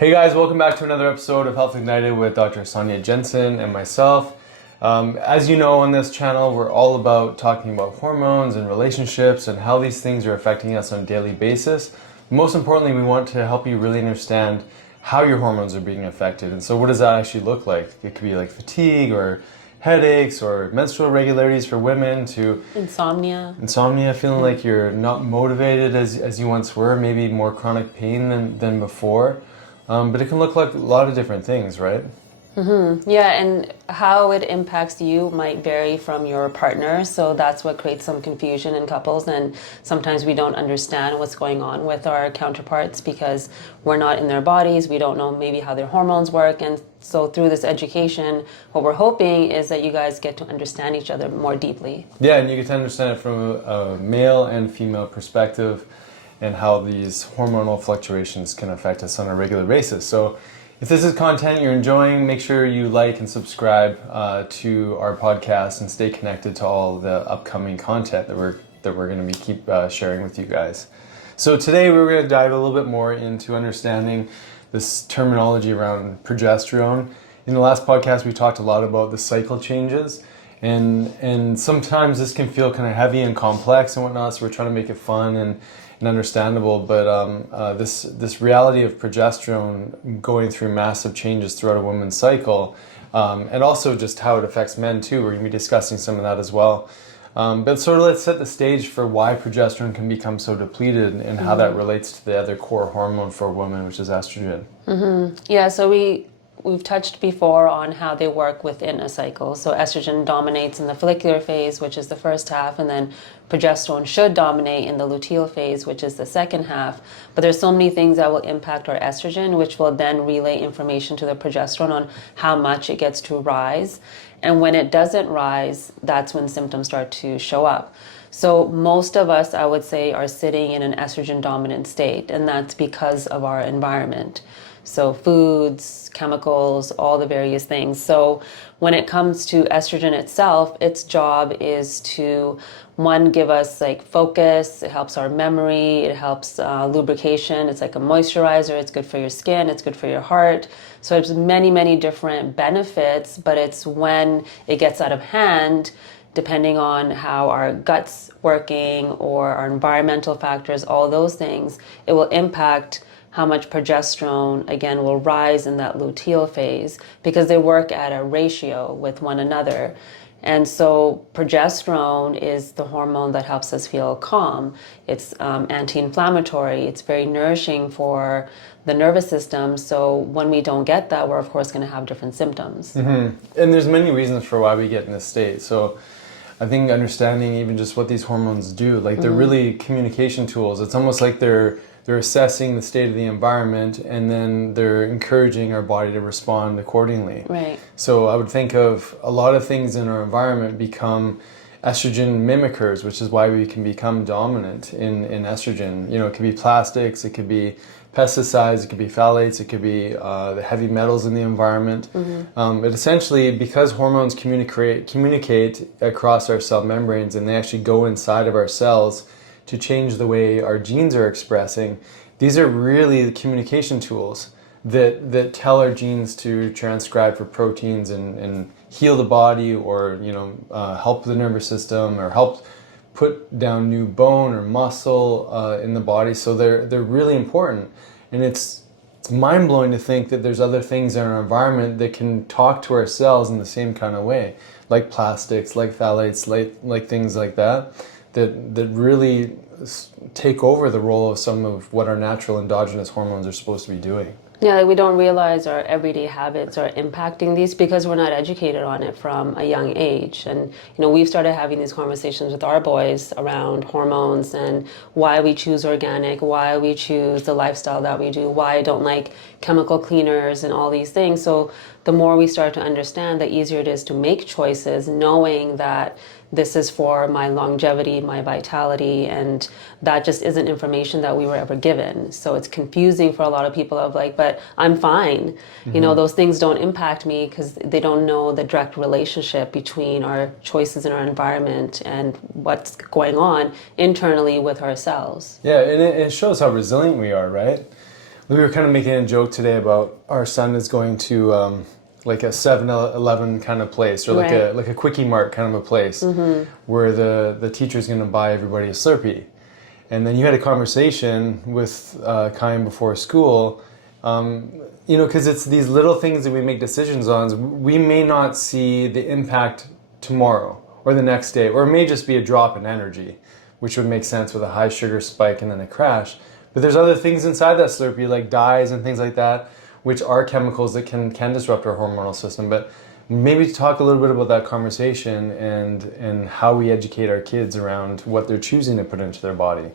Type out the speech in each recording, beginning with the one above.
Hey guys, welcome back to another episode of Health Ignited with Dr. Sonia Jensen and myself. As you know, on this channel, we're all about talking about hormones and relationships and how these things are affecting us on a daily basis. Most importantly, we want to help you really understand how your hormones are being affected. And so what does that actually look like? It could be like fatigue or headaches or menstrual irregularities for women to insomnia, feeling like you're not motivated as you once were, maybe more chronic pain than before. But it can look like a lot of different things, right? Yeah, and how it impacts you might vary from your partner. So that's what creates some confusion in couples. And sometimes we don't understand what's going on with our counterparts because we're not in their bodies. We don't know maybe how their hormones work. And so through this education, what we're hoping is that you guys get to understand each other more deeply. Yeah, and you get to understand it from a male and female perspective and how these hormonal fluctuations can affect us on a regular basis. So if this is content you're enjoying, make sure you like and subscribe to our podcast and stay connected to all the upcoming content that we're going to be keep sharing with you guys. So today we're going to dive a little bit more into understanding this terminology around progesterone. In the last podcast, we talked a lot about the cycle changes, and sometimes this can feel kind of heavy and complex and whatnot, so we're trying to make it fun and understandable, but this reality of progesterone going through massive changes throughout a woman's cycle, and also just how it affects men too. We're going to be discussing some of that as well. But sort of let's set the stage for why progesterone can become so depleted and how that relates to the other core hormone for a woman, which is estrogen. Yeah, so we've touched before on how they work within a cycle. So estrogen dominates in the follicular phase, which is the first half, and then progesterone should dominate in the luteal phase, which is the second half. But there's so many things that will impact our estrogen, which will then relay information to the progesterone on how much it gets to rise. And when it doesn't rise, that's when symptoms start to show up. So most of us, I would say, are sitting in an estrogen dominant state, and that's because of our environment. So foods, chemicals, all the various things. So when it comes to estrogen itself, its job is to, one, give us like focus. It helps our memory. It helps lubrication. It's like a moisturizer. It's good for your skin. It's good for your heart. So there's many, many different benefits, but it's when it gets out of hand, depending on how our gut's working or our environmental factors, all those things, it will impact how much progesterone, again, will rise in that luteal phase because they work at a ratio with one another. And so progesterone is the hormone that helps us feel calm. It's anti-inflammatory. It's very nourishing for the nervous system. So when we don't get that, we're of course going to have different symptoms. And there's many reasons for why we get in this state. So I think understanding even just what these hormones do, like they're really communication tools. It's almost like they're assessing the state of the environment and then they're encouraging our body to respond accordingly. Right. So I would think of a lot of things in our environment become estrogen mimickers, which is why we can become dominant in estrogen. You know, it could be plastics, it could be pesticides, it could be phthalates, it could be the heavy metals in the environment. But essentially, because hormones communicate across our cell membranes and they actually go inside of our cells to change the way our genes are expressing, these are really the communication tools that tell our genes to transcribe for proteins and heal the body, or help the nervous system, or help put down new bone or muscle in the body. So they're really important, and it's mind-blowing to think that there's other things in our environment that can talk to our cells in the same kind of way, like plastics, like phthalates, like things like that really take over the role of some of what our natural endogenous hormones are supposed to be doing. Yeah, like we don't realize our everyday habits are impacting these because we're not educated on it from a young age. And, we've started having these conversations with our boys around hormones and why we choose organic, why we choose the lifestyle that we do, why I don't like chemical cleaners and all these things. So the more we start to understand, the easier it is to make choices, knowing that this is for my longevity, my vitality, and that just isn't information that we were ever given. So it's confusing for a lot of people of like, but I'm fine. Those things don't impact me because they don't know the direct relationship between our choices in our environment and what's going on internally with our cells. Yeah, and it shows how resilient we are, right? We were kind of making a joke today about our son is going to like a 7-Eleven kind of place, or like Right. a Quickie Mart kind of a place, where the teacher's going to buy everybody a Slurpee. And then you had a conversation with Kyan before school, you know, because it's these little things that we make decisions on. We may not see the impact tomorrow or the next day, or it may just be a drop in energy, which would make sense with a high sugar spike and then a crash. But there's other things inside that Slurpee, like dyes and things like that, which are chemicals that can disrupt our hormonal system. But maybe talk a little bit about that conversation and how we educate our kids around what they're choosing to put into their body.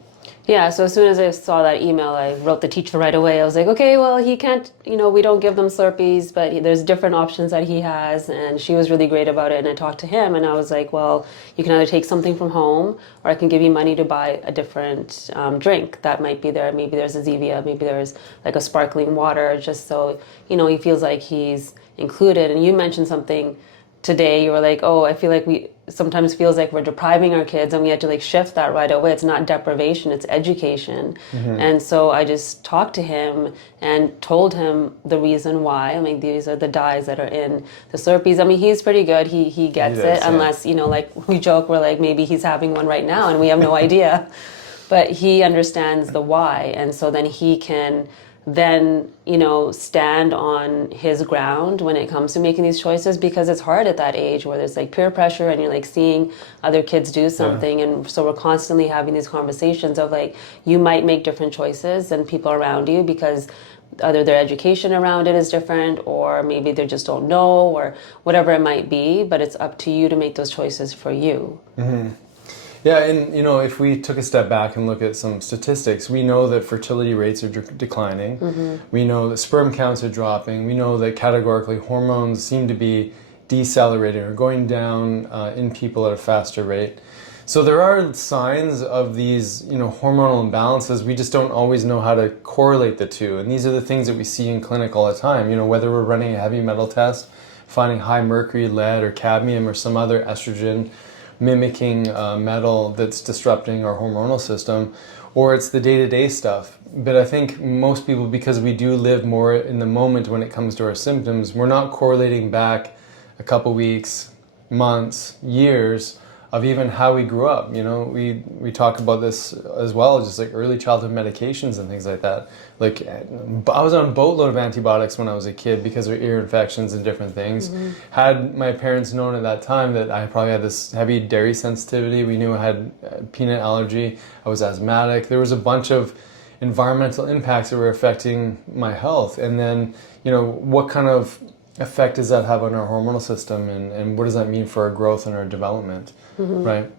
Yeah, so as soon as I saw that email, I wrote the teacher right away. I was like, okay, well, he can't, you know, we don't give them Slurpees, but there's different options that he has. And she was really great about it. And I talked to him and I was like, well, you can either take something from home or I can give you money to buy a different drink that might be there. Maybe there's a Zevia, maybe there's like a sparkling water, just so, you know, he feels like he's included. And you mentioned something today. You were like, oh, I feel like we sometimes feels like we're depriving our kids, and we had to like shift that right away. It's not deprivation, it's education. And so I just talked to him and told him the reason why. I mean, these are the dyes that are in the Slurpees. I mean, he's pretty good. He gets it, unless, you know, like we joke, we're like, maybe he's having one right now and we have no idea. But he understands the why, and so then he can then, you know, stand on his ground when it comes to making these choices, because it's hard at that age where there's like peer pressure and you're like seeing other kids do something. And so we're constantly having these conversations of like, you might make different choices than people around you because either their education around it is different, or maybe they just don't know, or whatever it might be, but it's up to you to make those choices for you. Yeah, and you know, if we took a step back and look at some statistics, we know that fertility rates are declining. We know that sperm counts are dropping. We know that categorically hormones seem to be decelerating or going down in people at a faster rate. So there are signs of these, you know, hormonal imbalances. We just don't always know how to correlate the two. And these are the things that we see in clinic all the time. You know, whether we're running a heavy metal test, finding high mercury, lead, or cadmium, or some other estrogen mimicking metal that's disrupting our hormonal system, or it's the day-to-day stuff. But I think most people, because we do live more in the moment when it comes to our symptoms, we're not correlating back a couple weeks, months, years of even how we grew up. You know, we talk about this as well, just like early childhood medications and things like that. Like, I was on a boatload of antibiotics when I was a kid because of ear infections and different things. Had my parents known at that time that I probably had this heavy dairy sensitivity, we knew I had peanut allergy, I was asthmatic, there was a bunch of environmental impacts that were affecting my health. And then, you know, what kind of effect does that have on our hormonal system, and what does that mean for our growth and our development, right?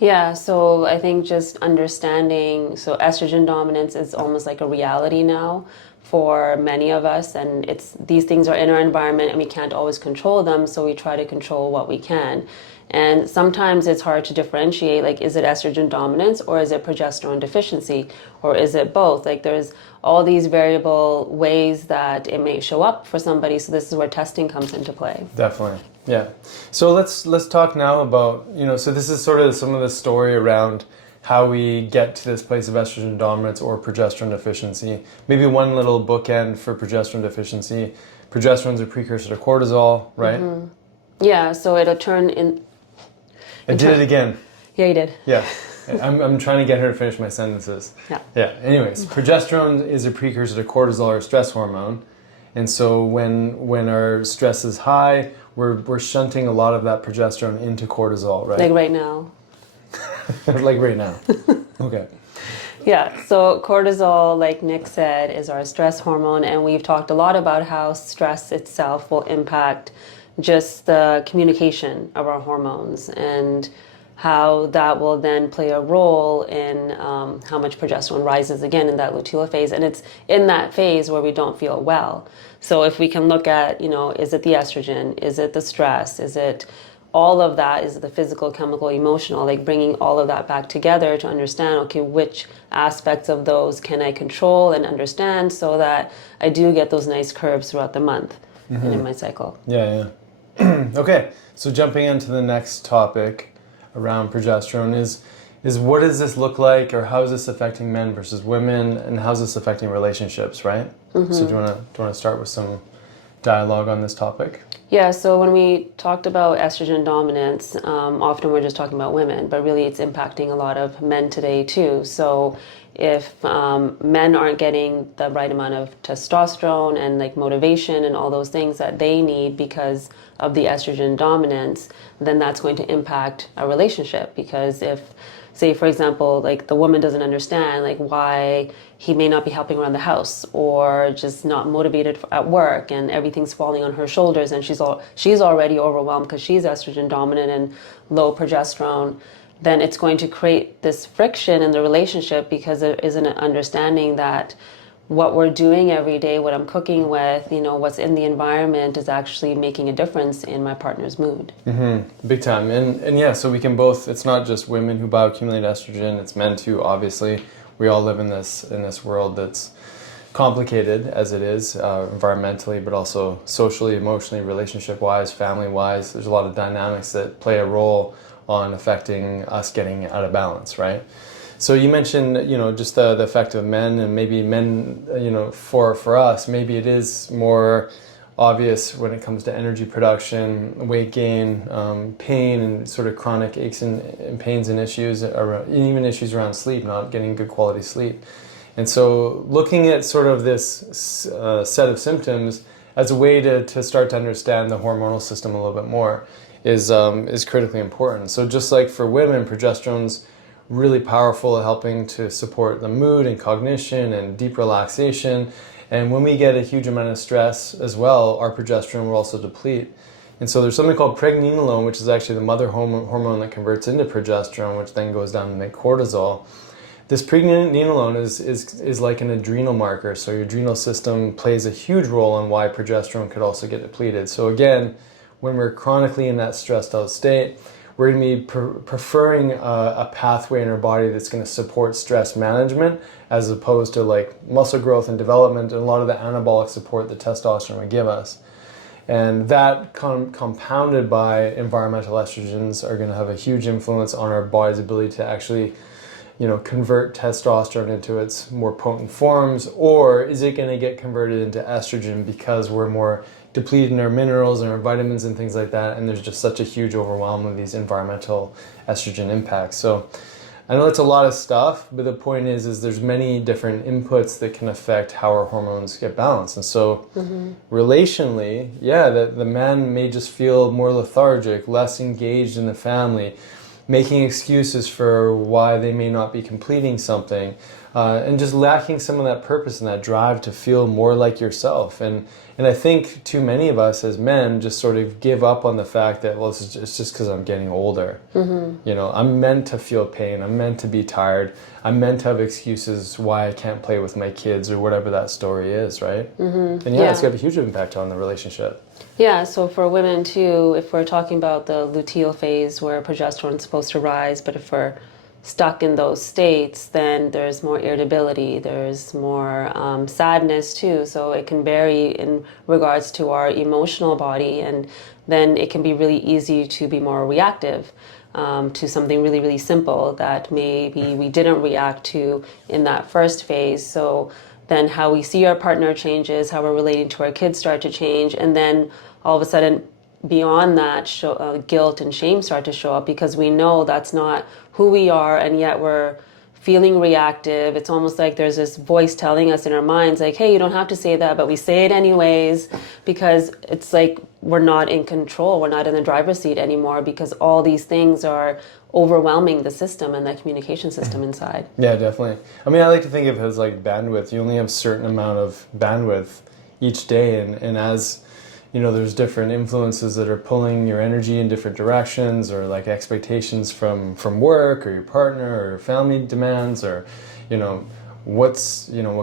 Yeah, so I think just understanding, so estrogen dominance is almost like a reality now for many of us, and it's these things are in our environment and we can't always control them, so we try to control what we can. And sometimes it's hard to differentiate, like, is it estrogen dominance or is it progesterone deficiency, or is it both? Like, there's all these variable ways that it may show up for somebody, so this is where testing comes into play. Definitely. Yeah. So let's talk now about, you know, so this is sort of some of the story around how we get to this place of estrogen dominance or progesterone deficiency. Maybe one little bookend for progesterone deficiency. Progesterone is a precursor to cortisol, right? Yeah, so it'll turn in... I did it again. Yeah, you did. Yeah. I'm trying to get her to finish my sentences. Yeah. Yeah. Anyways, progesterone is a precursor to cortisol, or stress hormone. And so when our stress is high, we're shunting a lot of that progesterone into cortisol, right? Like right now. Like right now. Okay. Yeah, so cortisol, like Nick said, is our stress hormone, and we've talked a lot about how stress itself will impact just the communication of our hormones, and how that will then play a role in how much progesterone rises again in that luteal phase. And it's in that phase where we don't feel well. So if we can look at, you know, is it the estrogen? Is it the stress? Is it all of that? Is it the physical, chemical, emotional? Like bringing all of that back together to understand, okay, which aspects of those can I control and understand so that I do get those nice curves throughout the month and in my cycle. Yeah, yeah. Okay, so jumping into the next topic around progesterone is, is what does this look like, or how is this affecting men versus women, and how's this affecting relationships, right? So do you want to start with some dialogue on this topic? Yeah, so when we talked about estrogen dominance, often we're just talking about women, but really it's impacting a lot of men today too. So if men aren't getting the right amount of testosterone and like motivation and all those things that they need because of the estrogen dominance, then that's going to impact a relationship. Because if, say for example, like the woman doesn't understand like why he may not be helping around the house, or just not motivated at work, and everything's falling on her shoulders, and she's already overwhelmed because she's estrogen dominant and low progesterone, then it's going to create this friction in the relationship, because there isn't an understanding that what we're doing every day, what I'm cooking with, what's in the environment is actually making a difference in my partner's mood. Big time. And yeah, so we can both, it's not just women who bioaccumulate estrogen, it's men too, obviously. We all live in this world that's complicated as it is, environmentally, but also socially, emotionally, relationship-wise, family-wise. There's a lot of dynamics that play a role on affecting us getting out of balance, right? So you mentioned, just the effect of men, and maybe men, for us, maybe it is more obvious when it comes to energy production, weight gain, pain, and sort of chronic aches and pains and issues, and even issues around sleep, not getting good quality sleep. And so looking at sort of this set of symptoms as a way to start to understand the hormonal system a little bit more is critically important. So just like for women, progesterone's really powerful at helping to support the mood and cognition and deep relaxation. And when we get a huge amount of stress as well, our progesterone will also deplete. And so there's something called pregnenolone, which is actually the mother hormone that converts into progesterone, which then goes down to make cortisol. This pregnenolone is like an adrenal marker. So your adrenal system plays a huge role in why progesterone could also get depleted. So again, when we're chronically in that stressed out state, we're going to be preferring a pathway in our body that's going to support stress management, as opposed to like muscle growth and development and a lot of the anabolic support that testosterone would give us. And that compounded by environmental estrogens are going to have a huge influence on our body's ability to actually, convert testosterone into its more potent forms, or is it going to get converted into estrogen because we're more depleted in our minerals and our vitamins and things like that, and there's just such a huge overwhelm of these environmental estrogen impacts. So I know it's a lot of stuff, but the point is there's many different inputs that can affect how our hormones get balanced. And so relationally, the man may just feel more lethargic, less engaged in the family, making excuses for why they may not be completing something, and just lacking some of that purpose and that drive to feel more like yourself. And I think too many of us as men just sort of give up on the fact that, well, it's just because I'm getting older. I'm meant to feel pain. I'm meant to be tired. I'm meant to have excuses why I can't play with my kids, or whatever that story is, right? And it's got a huge impact on the relationship. Yeah, so for women too, if we're talking about the luteal phase where progesterone is supposed to rise, but if we're stuck in those states, then there's more irritability, there's more sadness too. So it can vary in regards to our emotional body, and then it can be really easy to be more reactive to something really, really simple that maybe we didn't react to in that first phase. So then how we see our partner changes, how we're relating to our kids start to change, and then all of a sudden beyond that, guilt and shame start to show up, because we know that's not who we are, and yet we're feeling reactive. It's almost like there's this voice telling us in our minds like, hey, you don't have to say that, but we say it anyways, because it's like we're not in control, we're not in the driver's seat anymore, because all these things are overwhelming the system and the communication system inside. Yeah, definitely. I mean, I like to think of it as like bandwidth. You only have a certain amount of bandwidth each day, and as there's different influences that are pulling your energy in different directions, or like expectations from work, or your partner, or family demands, or what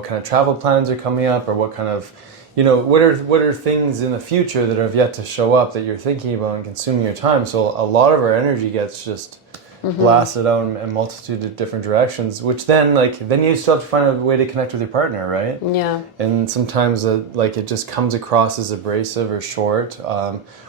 kind of travel plans are coming up, or what kind of what are things in the future that have yet to show up that you're thinking about and consuming your time. So a lot of our energy gets just blast it out in a multitude of different directions, which then you still have to find a way to connect with your partner, right? Yeah. And sometimes it just comes across as abrasive or short,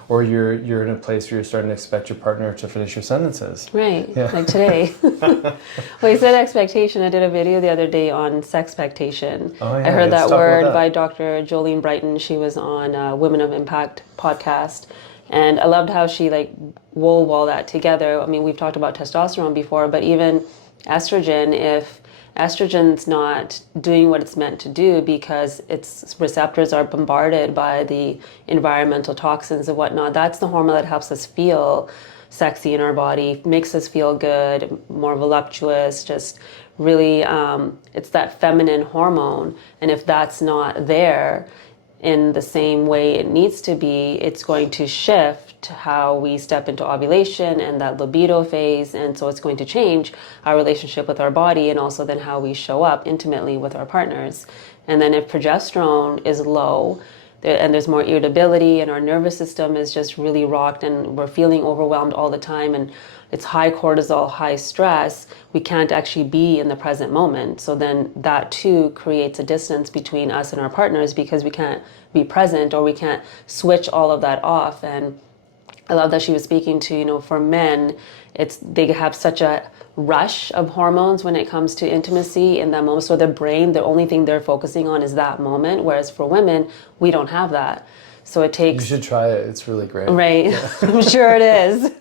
or you're in a place where you're starting to expect your partner to finish your sentences. Right, Yeah. like today. Well, you said expectation. I did a video the other day on sexpectation. Oh, yeah, I heard let's that talk about word that. by Dr. Jolene Brighton. She was on Women of Impact podcast. And I loved how she wove all that together. I mean, we've talked about testosterone before, but even estrogen, if estrogen's not doing what it's meant to do because its receptors are bombarded by the environmental toxins and whatnot, that's the hormone that helps us feel sexy in our body, makes us feel good, more voluptuous, just really, it's that feminine hormone. And if that's not there in the same way it needs to be, it's going to shift how we step into ovulation and that libido phase. And so it's going to change our relationship with our body and also then how we show up intimately with our partners. And then if progesterone is low, and there's more irritability and our nervous system is just really rocked and we're feeling overwhelmed all the time and it's high cortisol, high stress, we can't actually be in the present moment. So then that too creates a distance between us and our partners because we can't be present or we can't switch all of that off. And I love that she was speaking to, for men, they have such a rush of hormones when it comes to intimacy in that moment. So their brain, the only thing they're focusing on is that moment. Whereas for women, we don't have that. So it takes... You should try it. It's really great. Right. Yeah. I'm sure it is.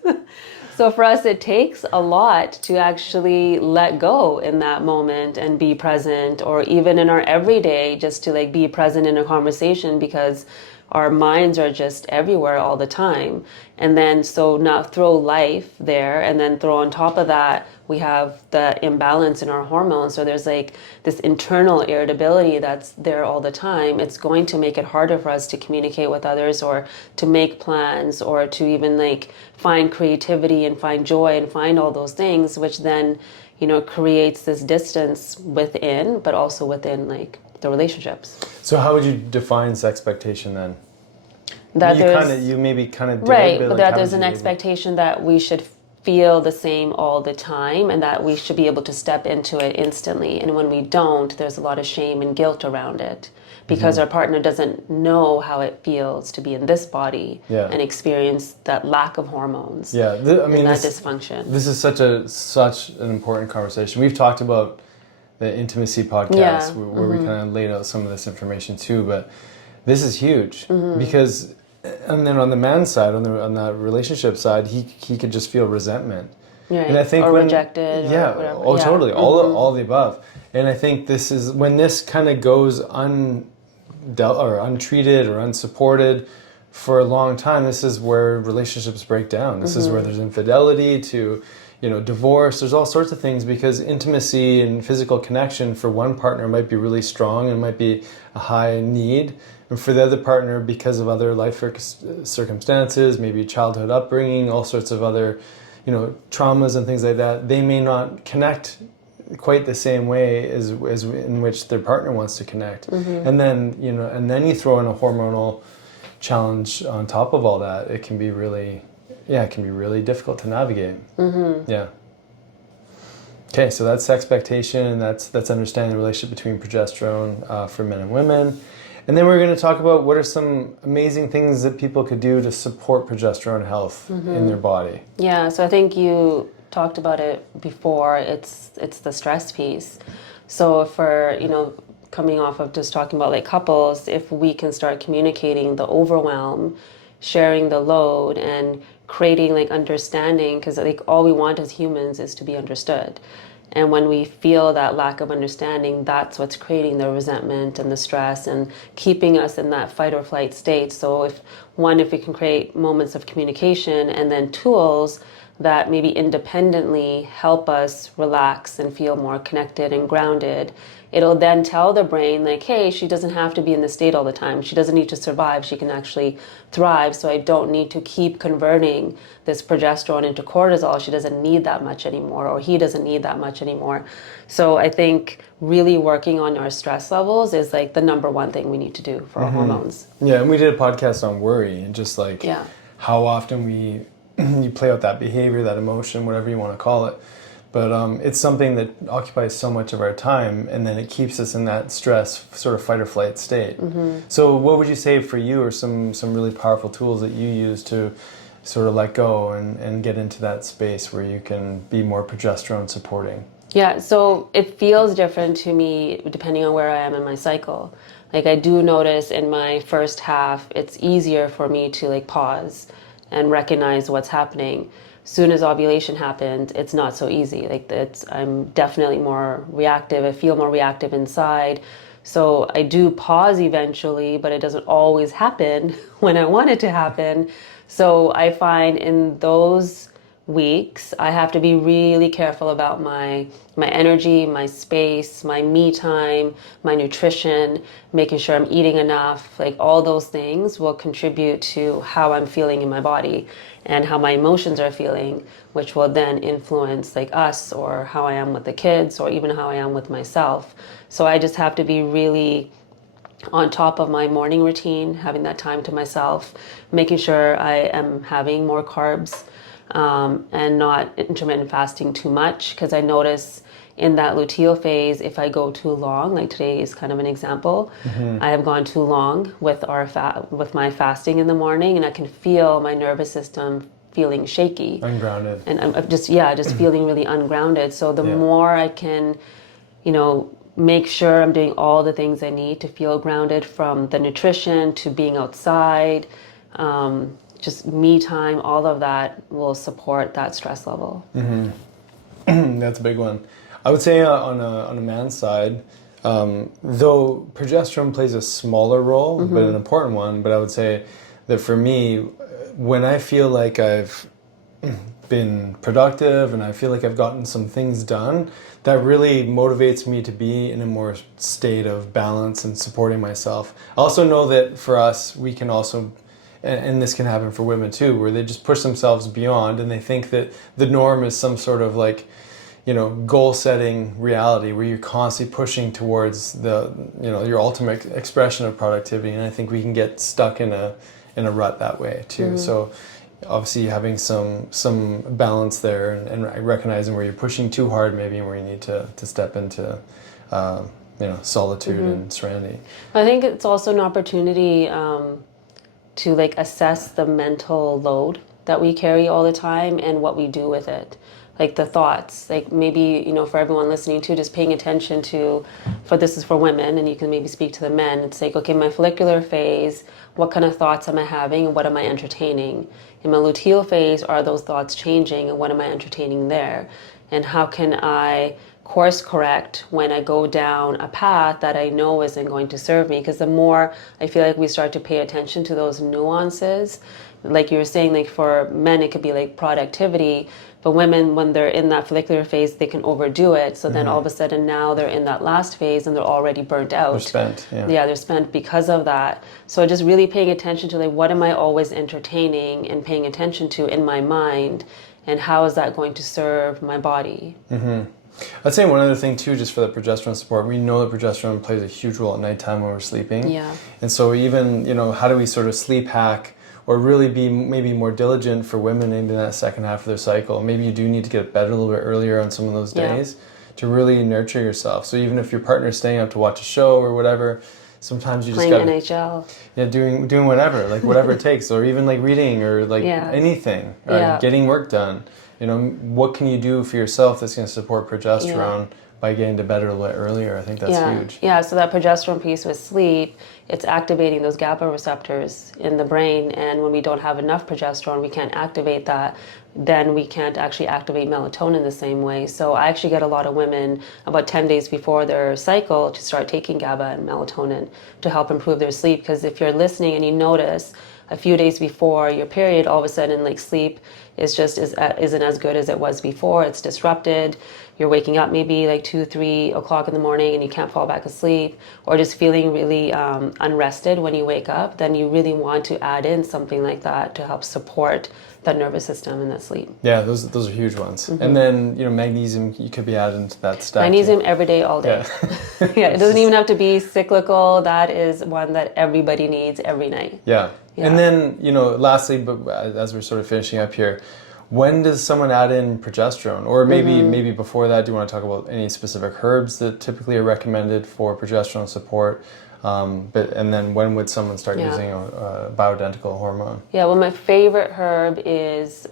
So for us, it takes a lot to actually let go in that moment and be present, or even in our everyday, just to be present in a conversation because our minds are just everywhere all the time. And then so now throw life there and then throw on top of that, we have the imbalance in our hormones. So there's this internal irritability that's there all the time. It's going to make it harder for us to communicate with others or to make plans or to even find creativity and find joy and find all those things, which then, creates this distance within, but also within the relationships. So how would you define sexpectation then? That you maybe kind of did right, it, but that there's an expectation that we should feel the same all the time and that we should be able to step into it instantly. And when we don't, there's a lot of shame and guilt around it because our partner doesn't know how it feels to be in this body and experience that lack of hormones. Yeah, that dysfunction. This is such an important conversation. We've talked about the intimacy podcast where we kind of laid out some of this information too, but this is huge because, and then on the man's side, on that relationship side, he could just feel resentment. Right. And I think or rejected or whatever. Oh, totally. All the above. And I think this is when this kind of goes untreated or unsupported for a long time, this is where relationships break down. This is where there's infidelity to divorce. There's all sorts of things because intimacy and physical connection for one partner might be really strong and might be a high need. And for the other partner, because of other life circumstances, maybe childhood upbringing, all sorts of other, traumas and things like that, they may not connect quite the same way as in which their partner wants to connect. And then, and then you throw in a hormonal challenge on top of all that. It can be really difficult to navigate. Yeah. Okay, so that's expectation. That's understanding the relationship between progesterone for men and women. And then we're going to talk about what are some amazing things that people could do to support progesterone health in their body. Yeah, so I think you talked about it before. It's the stress piece. So for, coming off of just talking about couples, if we can start communicating the overwhelm, sharing the load, and creating understanding, because all we want as humans is to be understood. And when we feel that lack of understanding, that's what's creating the resentment and the stress and keeping us in that fight or flight state. So if we can create moments of communication and then tools that maybe independently help us relax and feel more connected and grounded, it'll then tell the brain hey, she doesn't have to be in this state all the time. She doesn't need to survive. She can actually thrive. So I don't need to keep converting this progesterone into cortisol. She doesn't need that much anymore, or he doesn't need that much anymore. So I think really working on our stress levels is the number one thing we need to do for our hormones. Yeah, and we did a podcast on worry and just how often we you play out that behavior, that emotion, whatever you want to call it. But it's something that occupies so much of our time, and then it keeps us in that stress, sort of fight or flight state. So what would you say for you are some really powerful tools that you use to sort of let go and get into that space where you can be more progesterone supporting? Yeah, so it feels different to me depending on where I am in my cycle. Like I do notice in my first half, it's easier for me to like pause and recognize what's happening. Soon as ovulation happened, it's not so easy. I'm definitely more reactive. I feel more reactive inside. So I do pause eventually, but it doesn't always happen when I want it to happen. So I find in those weeks, I have to be really careful about my energy, my space, my me time, my nutrition, making sure I'm eating enough. Like all those things will contribute to how I'm feeling in my body and how my emotions are feeling, which will then influence like us or how I am with the kids or even how I am with myself. So I just have to be really on top of my morning routine, having that time to myself, making sure I am having more carbs, and not intermittent fasting too much, because I notice in that luteal phase, if I go too long, like today is kind of an example, I have gone too long with with my fasting in the morning, and I can feel my nervous system feeling shaky, Ungrounded. and I'm just feeling really ungrounded. So the more I can, make sure I'm doing all the things I need to feel grounded, from the nutrition to being outside, just me time, all of that will support that stress level. That's a big one. I would say on a man's side, though progesterone plays a smaller role, but an important one, but I would say that for me, when I feel like I've been productive and I feel like I've gotten some things done, that really motivates me to be in a more state of balance and supporting myself. I also know that for us, we can also, and this can happen for women too, where they just push themselves beyond and they think that the norm is some sort of like, goal setting reality where you're constantly pushing towards your ultimate expression of productivity. And I think we can get stuck in a rut that way too. So obviously having some balance there and recognizing where you're pushing too hard maybe, and where you need to step into solitude and serenity. I think it's also an opportunity to like assess the mental load that we carry all the time and what we do with it. Like the thoughts, like maybe, for everyone listening to, just paying attention to, this is for women, and you can maybe speak to the men. It's like, okay, my follicular phase, what kind of thoughts am I having and what am I entertaining? In my luteal phase, are those thoughts changing and what am I entertaining there? And how can I course correct when I go down a path that I know isn't going to serve me? Because the more I feel like we start to pay attention to those nuances, like you were saying, like for men, it could be like productivity, but women, when they're in that follicular phase, they can overdo it. So then all of a sudden now they're in that last phase and they're already burnt out. They're spent, Yeah, they're spent because of that. So just really paying attention to like, what am I always entertaining and paying attention to in my mind, and how is that going to serve my body? I'd say one other thing too, just for the progesterone support, we know that progesterone plays a huge role at nighttime when we're sleeping. Yeah. And so even, how do we sort of sleep hack or really be maybe more diligent for women maybe in that second half of their cycle? Maybe you do need to get to bed a little bit earlier on some of those days to really nurture yourself. So even if your partner's staying up to watch a show or whatever, sometimes you Playing just got NHL. Doing whatever, like whatever it takes, or even like reading or like anything, or getting work done. What can you do for yourself that's going to support progesterone by getting to bed a little bit earlier? I think that's huge. Yeah, so that progesterone piece with sleep, it's activating those GABA receptors in the brain, and when we don't have enough progesterone, we can't activate that. Then we can't actually activate melatonin the same way. So I actually get a lot of women about 10 days before their cycle to start taking GABA and melatonin to help improve their sleep. Because if you're listening and you notice a few days before your period, all of a sudden like sleep isn't as good as it was before. It's disrupted. You're waking up maybe like 2-3 o'clock in the morning and you can't fall back asleep, or just feeling really unrested when you wake up, then you really want to add in something like that to help support that nervous system and that sleep. Yeah, those are huge ones. And then, magnesium, you could be adding to that stack. Magnesium every day, all day. Yeah, it doesn't even have to be cyclical. That is one that everybody needs every night. Yeah. And then, lastly, but as we're sort of finishing up here, When does someone add in progesterone? Or maybe before that, do you want to talk about any specific herbs that typically are recommended for progesterone support? And then when would someone start using a bioidentical hormone? Yeah, well, my favorite herb is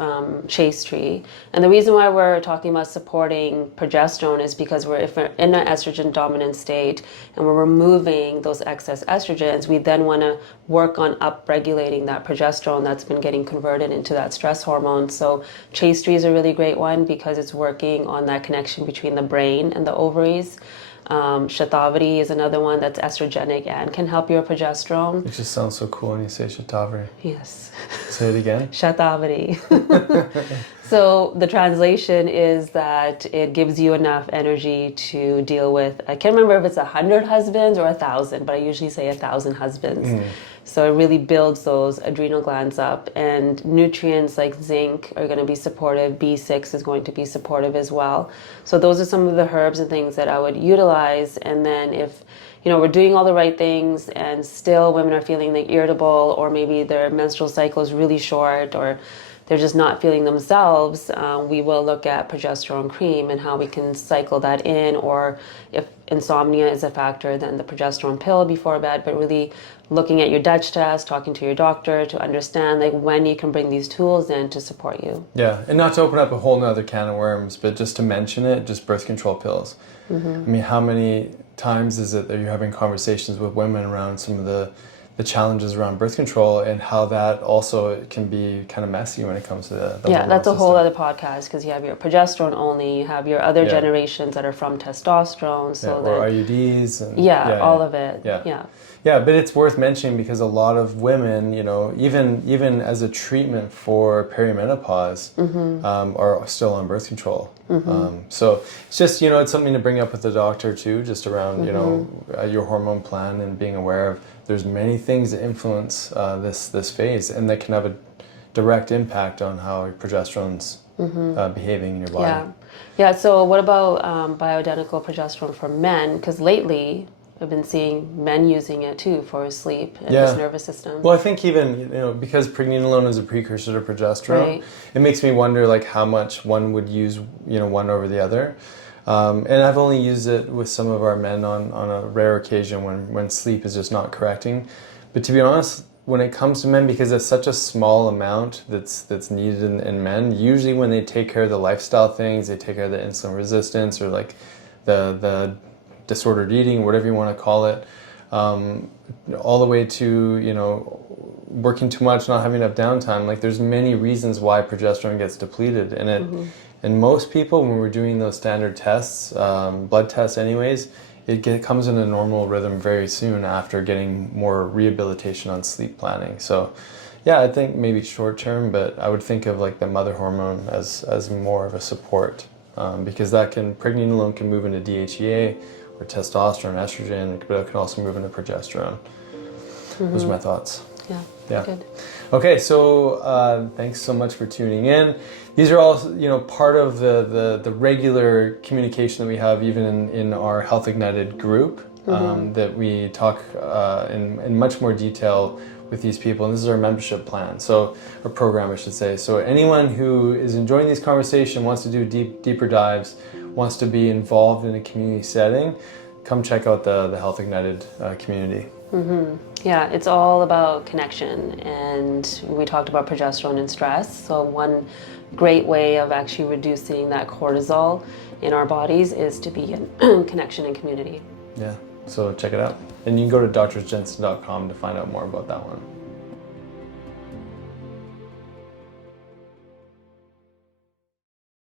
chaste tree. And the reason why we're talking about supporting progesterone is because if we're in an estrogen dominant state and we're removing those excess estrogens, we then want to work on upregulating that progesterone that's been getting converted into that stress hormone. So chaste tree is a really great one because it's working on that connection between the brain and the ovaries. Shatavari is another one that's estrogenic and can help your progesterone. It just sounds so cool when you say Shatavari. Yes. Say it again. Shatavari. So the translation is that it gives you enough energy to deal with, I can't remember if it's 100 husbands or 1,000, but I usually say 1,000 husbands. So it really builds those adrenal glands up, and nutrients like zinc are going to be supportive. B6 is going to be supportive as well. So those are some of the herbs and things that I would utilize. And then if we're doing all the right things and still women are feeling like irritable, or maybe their menstrual cycle is really short, or they're just not feeling themselves, we will look at progesterone cream and how we can cycle that in, or if insomnia is a factor, then the progesterone pill before bed, but really looking at your Dutch test, talking to your doctor to understand like when you can bring these tools in to support you. Yeah, and not to open up a whole nother can of worms, but just to mention it, just birth control pills. I mean, how many times is it that you're having conversations with women around some of the challenges around birth control and how that also can be kind of messy when it comes to the that's a hormonal whole system. other podcast, because you have your progesterone only, you have your other generations that are from testosterone, so or IUDs and all of it. Yeah, but it's worth mentioning because a lot of women, even as a treatment for perimenopause, are still on birth control. So it's just, it's something to bring up with the doctor too, just around, your hormone plan and being aware of there's many things that influence this phase and that can have a direct impact on how your progesterone's behaving in your body. Yeah. So what about bioidentical progesterone for men? Because lately I've been seeing men using it too for sleep and this nervous system. Well, I think even, because pregnenolone is a precursor to progesterone, it makes me wonder like how much one would use, one over the other. And I've only used it with some of our men on a rare occasion when sleep is just not correcting. But to be honest, when it comes to men, because it's such a small amount that's needed in men, usually when they take care of the lifestyle things, they take care of the insulin resistance or like the disordered eating, whatever you want to call it, all the way to, working too much, not having enough downtime. Like there's many reasons why progesterone gets depleted. And and most people, when we're doing those standard tests, blood tests anyways, it comes in a normal rhythm very soon after getting more rehabilitation on sleep planning. So yeah, I think maybe short term, but I would think of like the mother hormone as more of a support, because pregnenolone can move into DHEA or testosterone, estrogen, but it can also move into progesterone. Those are my thoughts. Yeah. Good. Okay, so thanks so much for tuning in. These are all, part of the regular communication that we have even in our Health Ignited group, that we talk in much more detail with these people. And this is our membership plan, or program I should say. So anyone who is enjoying these conversations, wants to do deeper dives, wants to be involved in a community setting, come check out the Health Ignited community. Yeah, it's all about connection, and we talked about progesterone and stress. So one great way of actually reducing that cortisol in our bodies is to be in connection and community. Yeah, so check it out. And you can go to drsjensen.com to find out more about that one.